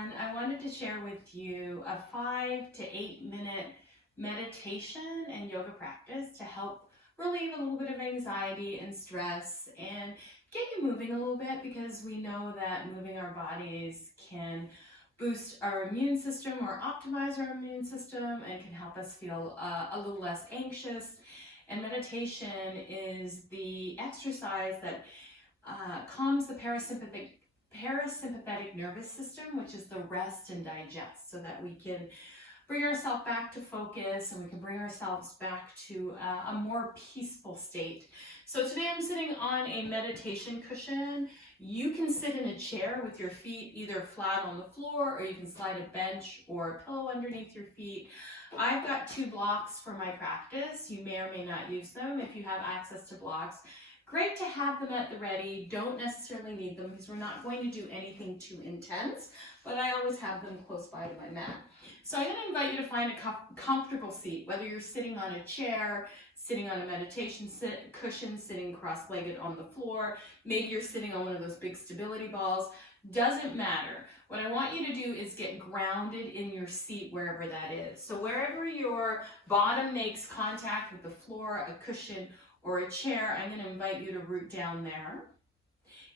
everyone. I wanted to share with you a 5 to 8 minute meditation and yoga practice to help relieve a little bit of anxiety and stress and get you moving a little bit, because we know that moving our bodies can boost our immune system or optimize our immune system and can help us feel a little less anxious. And meditation is the exercise that calms the parasympathetic nervous system, which is the rest and digest, so that we can bring ourselves back to focus and we can bring ourselves back to a more peaceful state. So today I'm sitting on a meditation cushion. You can sit in a chair with your feet either flat on the floor, or you can slide a bench or a pillow underneath your feet. I've got 2 blocks for my practice. You may or may not use them. If you have access to blocks, great to have them at the ready. Don't necessarily need them because we're not going to do anything too intense, but I always have them close by to my mat. So I'm going to invite you to find a comfortable seat, whether you're sitting on a chair, sitting on a meditation cushion, sitting cross-legged on the floor, maybe you're sitting on one of those big stability balls. Doesn't matter. What I want you to do is get grounded in your seat wherever that is. So wherever your bottom makes contact with the floor, a cushion, or a chair, I'm going to invite you to root down there.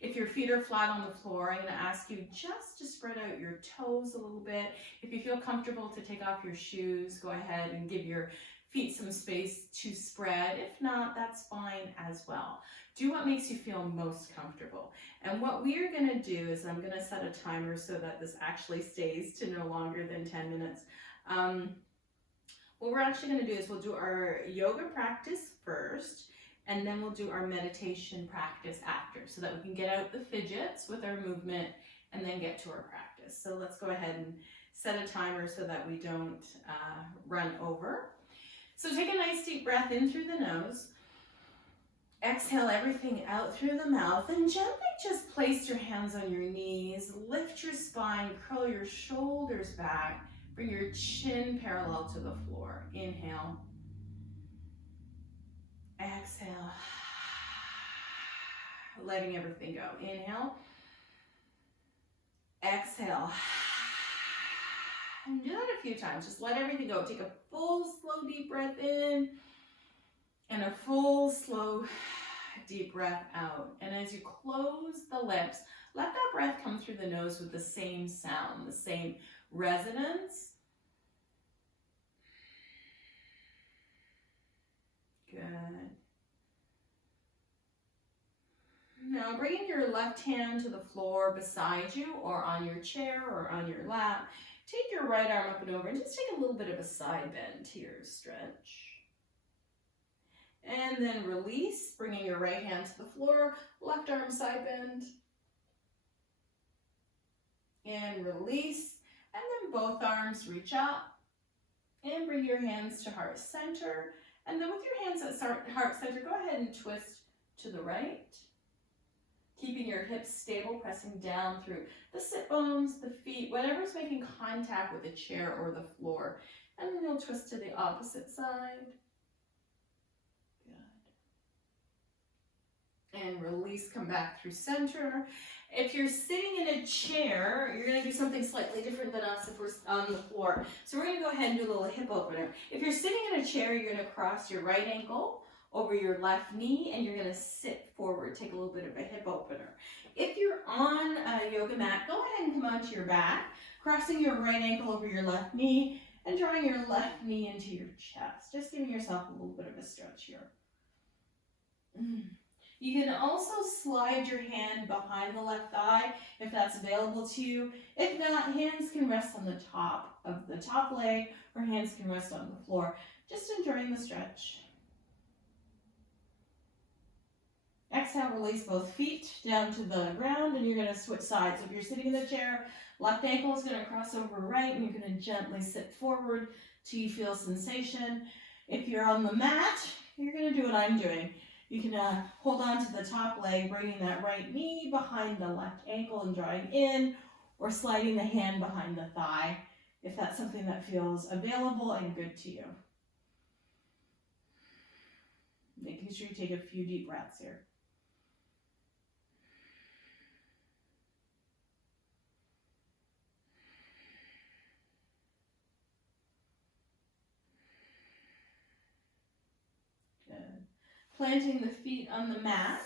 If your feet are flat on the floor, I'm going to ask you just to spread out your toes a little bit. If you feel comfortable to take off your shoes, go ahead and give your feet some space to spread. If not, that's fine as well. Do what makes you feel most comfortable. And what we are going to do is I'm going to set a timer so that this actually stays to no longer than 10 minutes. What we're actually going to do is we'll do our yoga practice first, and then we'll do our meditation practice after, so that we can get out the fidgets with our movement and then get to our practice. So let's go ahead and set a timer so that we don't run over. So take a nice deep breath in through the nose. Exhale everything out through the mouth, and gently just place your hands on your knees, lift your spine, curl your shoulders back, bring your chin parallel to the floor. Inhale. Exhale. Letting everything go. Inhale. Exhale. And do that a few times. Just let everything go. Take a full, slow, deep breath in and a full, slow, deep breath out. And as you close the lips, let that breath come through the nose with the same sound, the same resonance. Good. Now bringing your left hand to the floor beside you or on your chair or on your lap. Take your right arm up and over and just take a little bit of a side bend to your stretch. And then release, bringing your right hand to the floor, left arm side bend. And release, and then both arms reach up and bring your hands to heart center. And then with your hands at heart center, go ahead and twist to the right. Keeping your hips stable, pressing down through the sit bones, the feet, whatever's making contact with the chair or the floor. And then you'll twist to the opposite side. Good. And release, come back through center. If you're sitting in a chair, you're going to do something slightly different than us if we're on the floor. So we're going to go ahead and do a little hip opener. If you're sitting in a chair, you're going to cross your right ankle over your left knee, and you're going to sit forward, take a little bit of a hip opener. If you're on a yoga mat, go ahead and come onto your back, crossing your right ankle over your left knee, and drawing your left knee into your chest, just giving yourself a little bit of a stretch here. You can also slide your hand behind the left thigh if that's available to you. If not, hands can rest on the top of the top leg, or hands can rest on the floor. Just enjoying the stretch. Exhale, release both feet down to the ground, and you're going to switch sides. If you're sitting in the chair, left ankle is going to cross over right, and you're going to gently sit forward till you feel sensation. If you're on the mat, you're going to do what I'm doing. You can hold on to the top leg, bringing that right knee behind the left ankle and drawing in, or sliding the hand behind the thigh, if that's something that feels available and good to you. Making sure you take a few deep breaths here. planting the feet on the mat.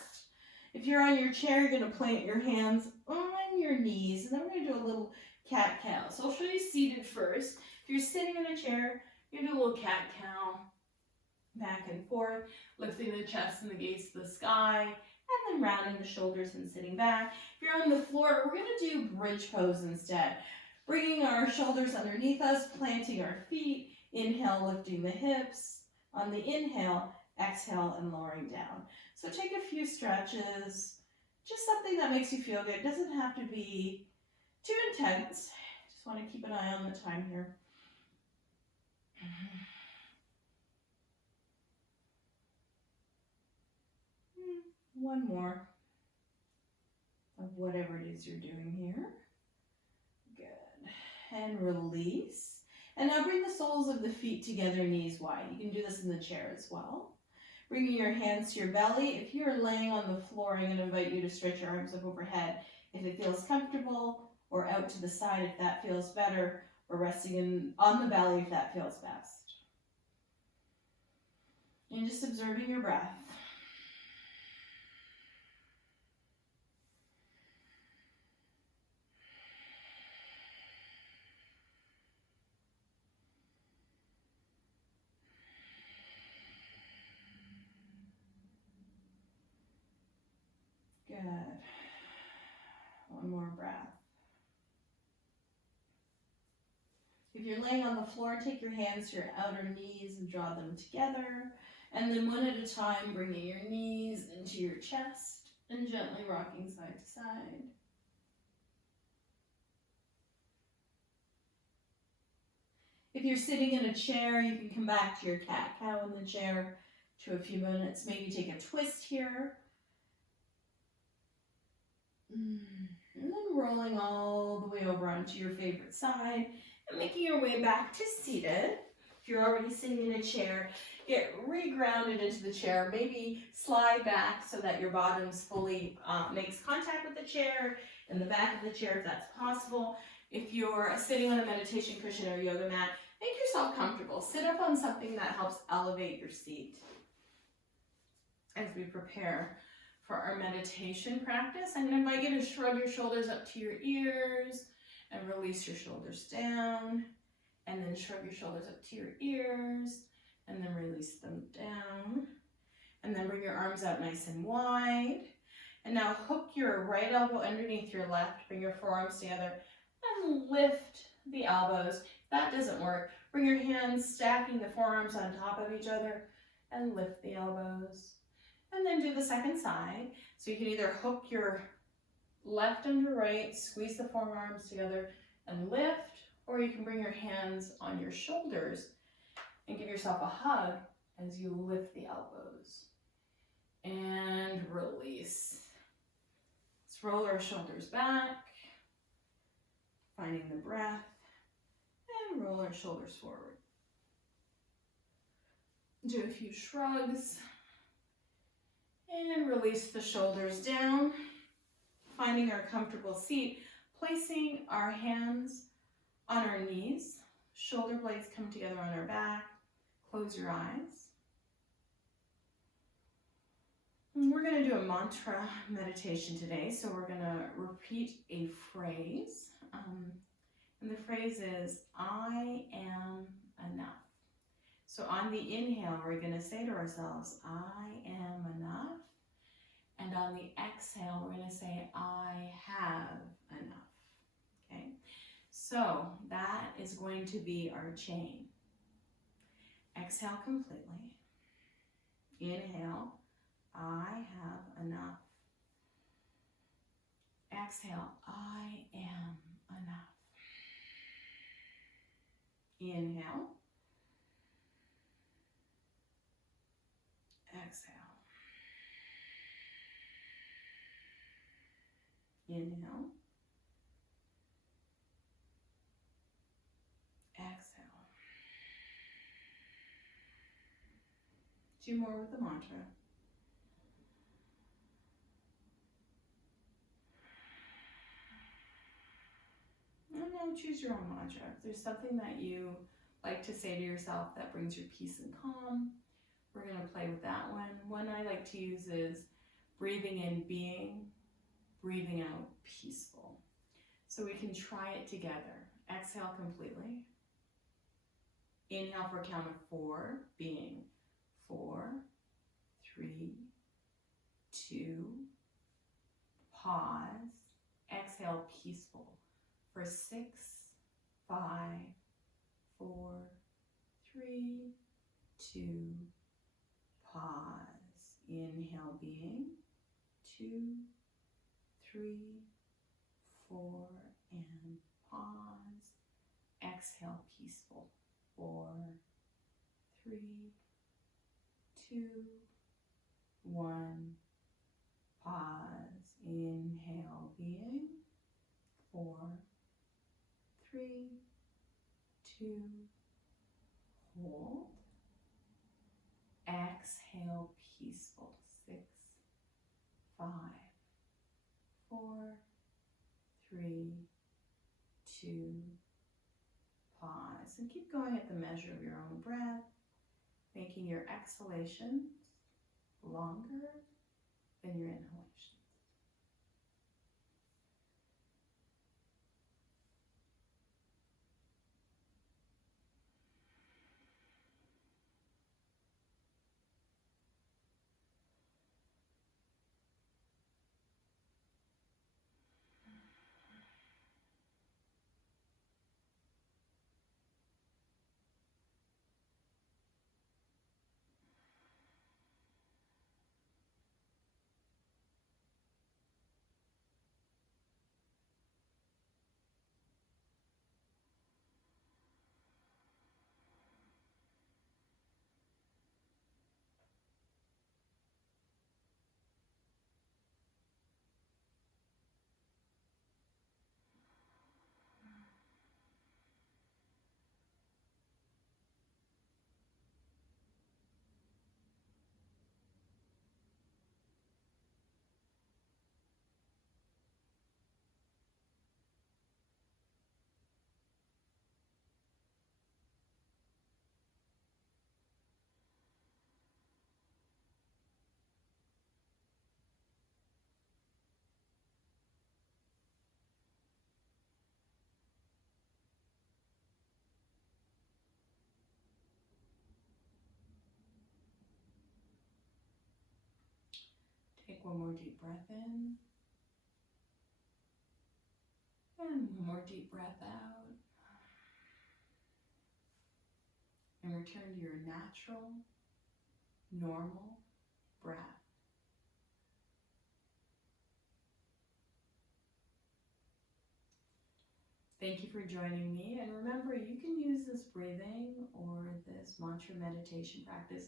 If you're on your chair, you're going to plant your hands on your knees, and then we're going to do a little cat-cow. So I'll show you seated first. If you're sitting in a chair, you're going to do a little cat-cow, back and forth, lifting the chest and the gaze to the sky, and then rounding the shoulders and sitting back. If you're on the floor, we're going to do bridge pose instead. Bringing our shoulders underneath us, planting our feet, inhale, lifting the hips. On the inhale, exhale, and lowering down. So take a few stretches, just something that makes you feel good. It doesn't have to be too intense. Just want to keep an eye on the time here. One more of whatever it is you're doing here. Good. And release. And now bring the soles of the feet together, knees wide. You can do this in the chair as well. Bringing your hands to your belly. If you're laying on the floor, I'm going to invite you to stretch your arms up overhead if it feels comfortable, or out to the side if that feels better, or resting on the belly if that feels best. And just observing your breath. Good. One more breath. If you're laying on the floor, take your hands to your outer knees and draw them together. And then one at a time, bringing your knees into your chest and gently rocking side to side. If you're sitting in a chair, you can come back to your cat-cow in the chair to a few minutes. Maybe take a twist here. And then rolling all the way over onto your favorite side and making your way back to seated. If you're already sitting in a chair, get re-grounded into the chair. Maybe slide back so that your bottom's fully makes contact with the chair and the back of the chair if that's possible. If you're sitting on a meditation cushion or yoga mat, make yourself comfortable. Sit up on something that helps elevate your seat as we prepare for our meditation practice. I'm going to invite you to shrug your shoulders up to your ears and release your shoulders down, and then shrug your shoulders up to your ears and then release them down, and then bring your arms out nice and wide. And now hook your right elbow underneath your left, bring your forearms together and lift the elbows. If that doesn't work, bring your hands stacking the forearms on top of each other and lift the elbows. And then do the second side. So you can either hook your left under right, squeeze the forearms together and lift, or you can bring your hands on your shoulders and give yourself a hug as you lift the elbows. And release. Let's roll our shoulders back, finding the breath, and roll our shoulders forward. Do a few shrugs. And release the shoulders down, finding our comfortable seat, placing our hands on our knees, shoulder blades come together on our back, close your eyes. And we're going to do a mantra meditation today, so we're going to repeat a phrase, and the phrase is, I am enough. So on the inhale, we're going to say to ourselves, I am enough. And on the exhale, we're going to say, I have enough. Okay? So that is going to be our chain. Exhale completely. Inhale, I have enough. Exhale, I am enough. Inhale. Exhale. Inhale. Exhale. Two more with the mantra. And now choose your own mantra. If there's something that you like to say to yourself that brings you peace and calm, we're going to play with that one. One I like to use is breathing in being, breathing out peaceful. So we can try it together. Exhale completely. Inhale for a count of 4, being 4, 3, 2, pause. Exhale peaceful for 6, 5, 4, 3, 2, pause. Inhale being 2, 3, 4, and pause. Exhale peaceful 4, 3, 2, 1, pause. Inhale being 4, 3, 2, hold. Exhale peaceful 6, 5, 4, 3, 2, pause. And keep going at the measure of your own breath, making your exhalations longer than your inhalations. Take one more deep breath in. And one more deep breath out. And return to your natural, normal breath. Thank you for joining me. And remember, you can use this breathing or this mantra meditation practice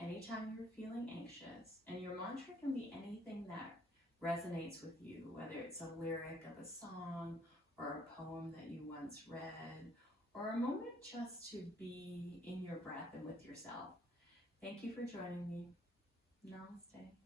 anytime you're feeling anxious. And your mantra can be anything that resonates with you, whether it's a lyric of a song or a poem that you once read, or a moment just to be in your breath and with yourself. Thank you for joining me. Namaste.